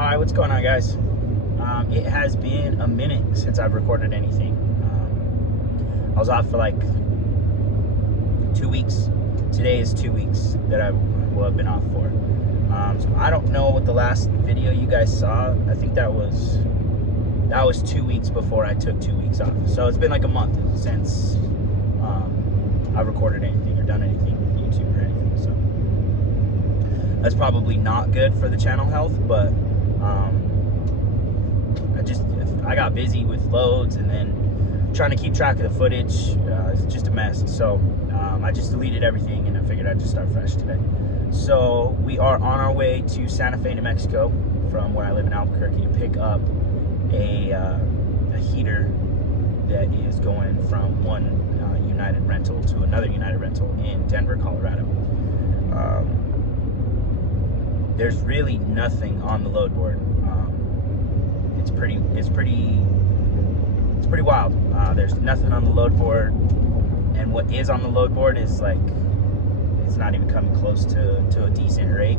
Alright, what's going on, guys? It has been a minute since I've recorded anything. I was off for like 2 weeks. Today is 2 weeks that I will have been off for. So I don't know what the last video you guys saw. I think that was 2 weeks before I took 2 weeks off. So it's been like a month since I've recorded anything or done anything with YouTube or anything. So that's probably not good for the channel health, but I got busy with loads and then trying to keep track of the footage. It's just a mess. So I just deleted everything and I figured I'd just start fresh today. So we are on our way to Santa Fe, New Mexico from where I live in Albuquerque to pick up a heater that is going from one United rental to another United rental in Denver, Colorado. There's really nothing on the load board. It's pretty wild. There's nothing on the load board, and what is on the load board is like, it's not even coming close to a decent rate.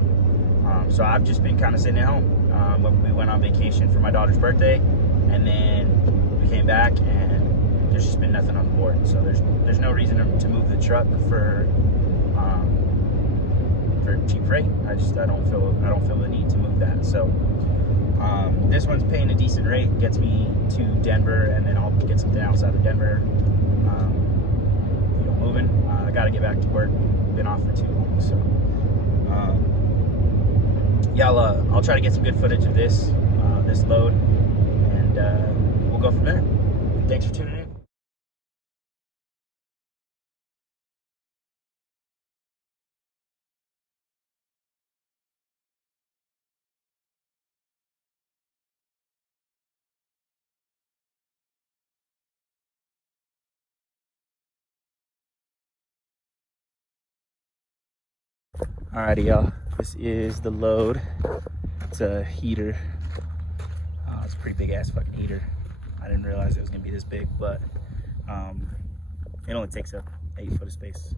So I've just been kind of sitting at home. We went on vacation for my daughter's birthday, and then we came back, and there's just been nothing on the board. So there's no reason to move the truck for cheap freight. I don't feel the need to move that. So this one's paying a decent rate, gets me to Denver, and then I'll get something else out of Denver. Moving. I got to get back to work. Been off for too long. So yeah, I'll try to get some good footage of this load, and we'll go from there. Thanks for tuning in. Alrighty, y'all. This is the load. It's a heater. It's a pretty big ass fucking heater. I didn't realize it was gonna be this big, but it only takes up 8 foot of space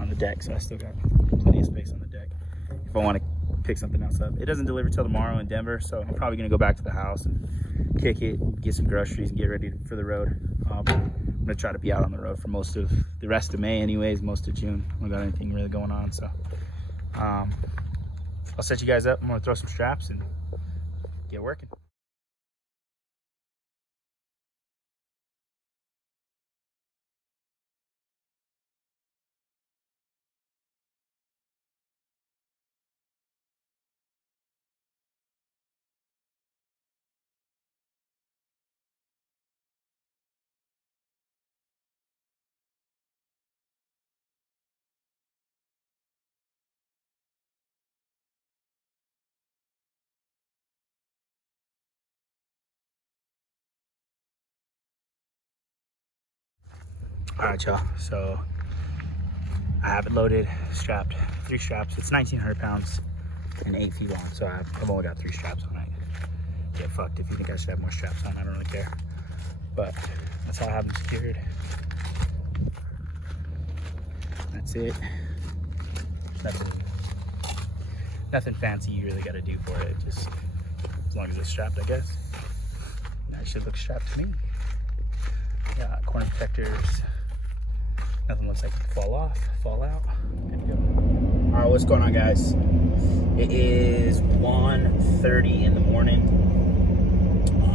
on the deck, so I still got plenty of space on the deck if I want to pick something else up. It doesn't deliver till tomorrow in Denver, so I'm probably gonna go back to the house and kick it, get some groceries, and get ready for the road. I'm gonna try to be out on the road for most of the rest of May, anyways, most of June. I don't got anything really going on, so. I'll set you guys up. I'm gonna throw some straps and get working. All right, y'all, so I have it loaded, strapped, 3 straps. It's 1,900 pounds and 8 feet long, so I've only got 3 straps on it. Get fucked if you think I should have more straps on. I don't really care, but that's how I have them secured. That's it. Nothing fancy you really got to do for it, just as long as it's strapped, I guess. That should look strapped to me. Yeah, corner protectors. Nothing looks like it can fall off, fall out. Good to go. All right, what's going on, guys? It is 1:30 in the morning.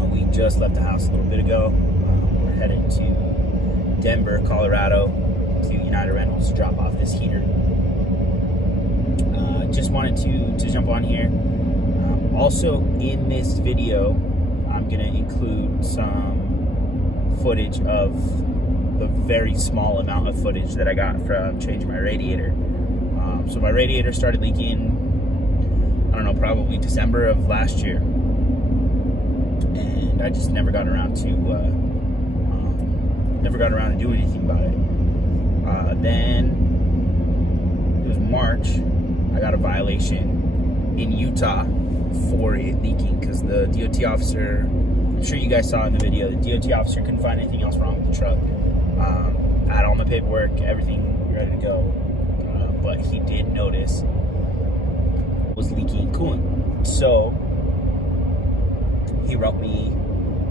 We just left the house a little bit ago. We're headed to Denver, Colorado, to United Rentals to drop off this heater. Just wanted to jump on here. Also, in this video, I'm gonna include some footage of the very small amount of footage that I got from changing my radiator. So my radiator started leaking, I don't know, probably December of last year, and I just never got around to doing anything about it. Then it was March. I got a violation in Utah for it leaking because the DOT officer, I'm sure you guys saw in the video, the DOT officer couldn't find anything else wrong with the truck. I had all my paperwork, everything ready to go, but he did notice it was leaking coolant. So he wrote me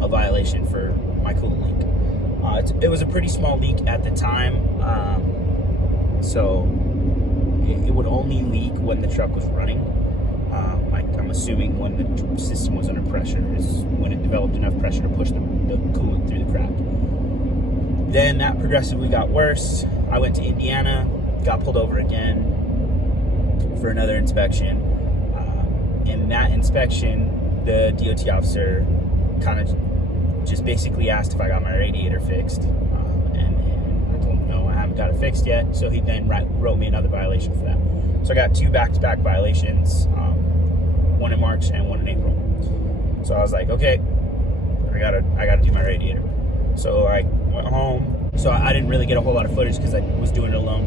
a violation for my coolant leak. It was a pretty small leak at the time, so it would only leak when the truck was running. I'm assuming when the system was under pressure is when it developed enough pressure to push the coolant through the crack. Then that progressively got worse. I went to Indiana, got pulled over again for another inspection. In that inspection, the DOT officer kind of just basically asked if I got my radiator fixed. And I told him, no, I haven't got it fixed yet. So he then wrote me another violation for that. So I got 2 back-to-back violations, one in March and one in April. So I was like, okay, I gotta do my radiator. So I went home. So I didn't really get a whole lot of footage because I was doing it alone.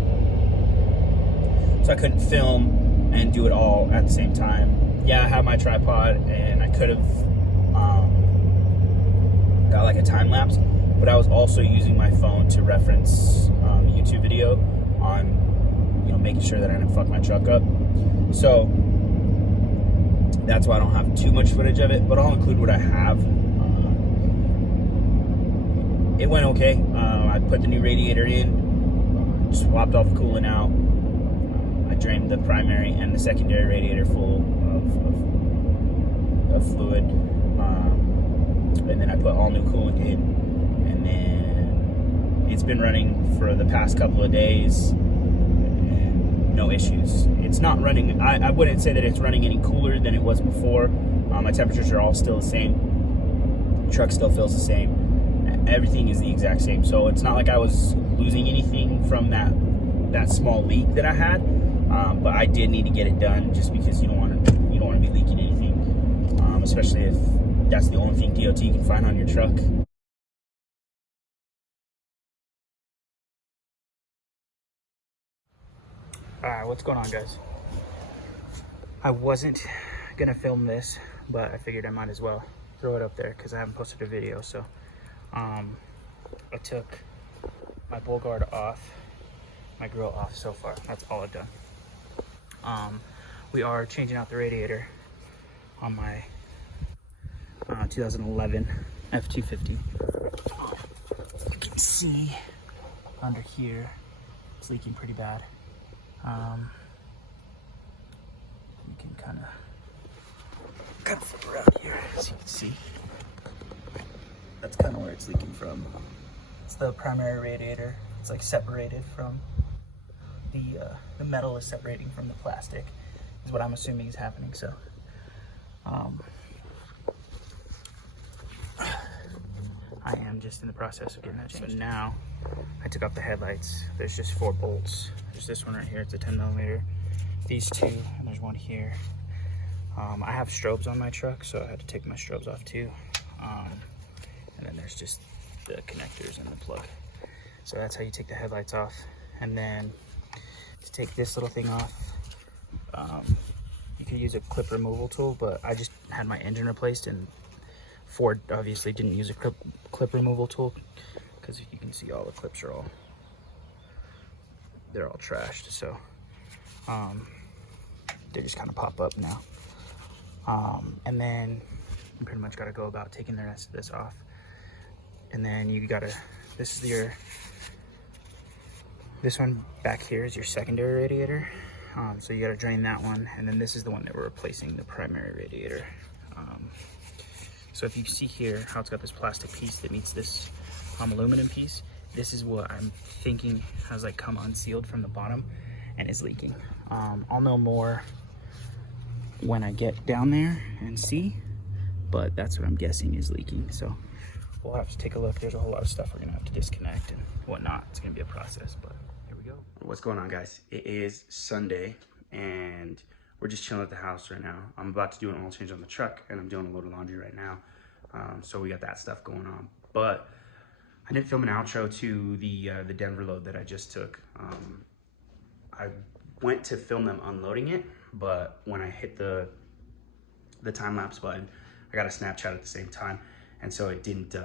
So I couldn't film and do it all at the same time. Yeah, I have my tripod and I could have got like a time lapse, but I was also using my phone to reference YouTube video on, you know, making sure that I didn't fuck my truck up. So that's why I don't have too much footage of it, but I'll include what I have. It went okay. I put the new radiator in, swapped all the coolant out. I drained the primary and the secondary radiator full of fluid. And then I put all new coolant in. And then it's been running for the past couple of days. No issues. It's not running, I wouldn't say that it's running any cooler than it was before. My temperatures are all still the same. The truck still feels the same. Everything is the exact same. So it's not like I was losing anything from that small leak that I had. But I did need to get it done just because you don't want to be leaking anything, especially if that's the only thing DOT can find on your truck. Alright, what's going on, guys? I wasn't gonna film this, but I figured I might as well throw it up there because I haven't posted a video. So I took my bull guard off, my grill off so far. That's all I've done. We are changing out the radiator on my 2011 F250. You can see under here it's leaking pretty bad. You can kind of flip around here so you can see. That's kind of where it's leaking from. It's the primary radiator. It's like separated from the metal is separating from the plastic, is what I'm assuming is happening. So I am just in the process of getting that changed. So now I took off the headlights. There's just 4 bolts. There's this one right here, it's a 10mm. These 2, and there's one here. I have strobes on my truck, so I had to take my strobes off too. And then there's just the connectors and the plug. So that's how you take the headlights off. And then to take this little thing off, you could use a clip removal tool, but I just had my engine replaced, and Ford obviously didn't use a clip removal tool because you can see all the clips are they're all trashed. So they just kind of pop up now. And then you pretty much got to go about taking the rest of this off. And then you gotta, this one back here is your secondary radiator. So you gotta drain that one. And then this is the one that we're replacing, the primary radiator. So if you see here how it's got this plastic piece that meets this aluminum piece, this is what I'm thinking has like come unsealed from the bottom and is leaking. I'll know more when I get down there and see, but that's what I'm guessing is leaking. So we'll have to take a look. There's a whole lot of stuff we're gonna have to disconnect and whatnot. It's gonna be a process, but here we go. What's going on, guys? It is Sunday and we're just chilling at the house right now. I'm about to do an oil change on the truck and I'm doing a load of laundry right now. So we got that stuff going on, but I didn't film an outro to the Denver load that I just took. I went to film them unloading it, but when I hit the time-lapse button, I got a Snapchat at the same time, and so it didn't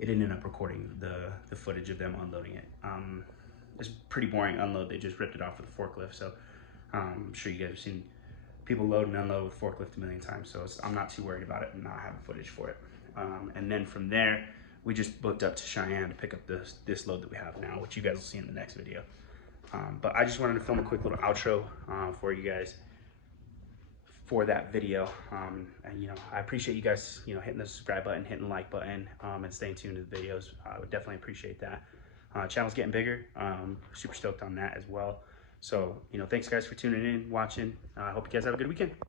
end up recording the footage of them unloading it. It's pretty boring unload. They just ripped it off with a forklift, so I'm sure you guys have seen people load and unload with forklift a million times, so I'm not too worried about it and not having footage for it. And then from there, we just booked up to Cheyenne to pick up this load that we have now, which you guys will see in the next video. But I just wanted to film a quick little outro for you guys for that video. And I appreciate you guys, hitting the subscribe button, hitting the like button, and staying tuned to the videos. I would definitely appreciate that. Channel's getting bigger. Super stoked on that as well. So, thanks guys for tuning in, watching. I hope you guys have a good weekend.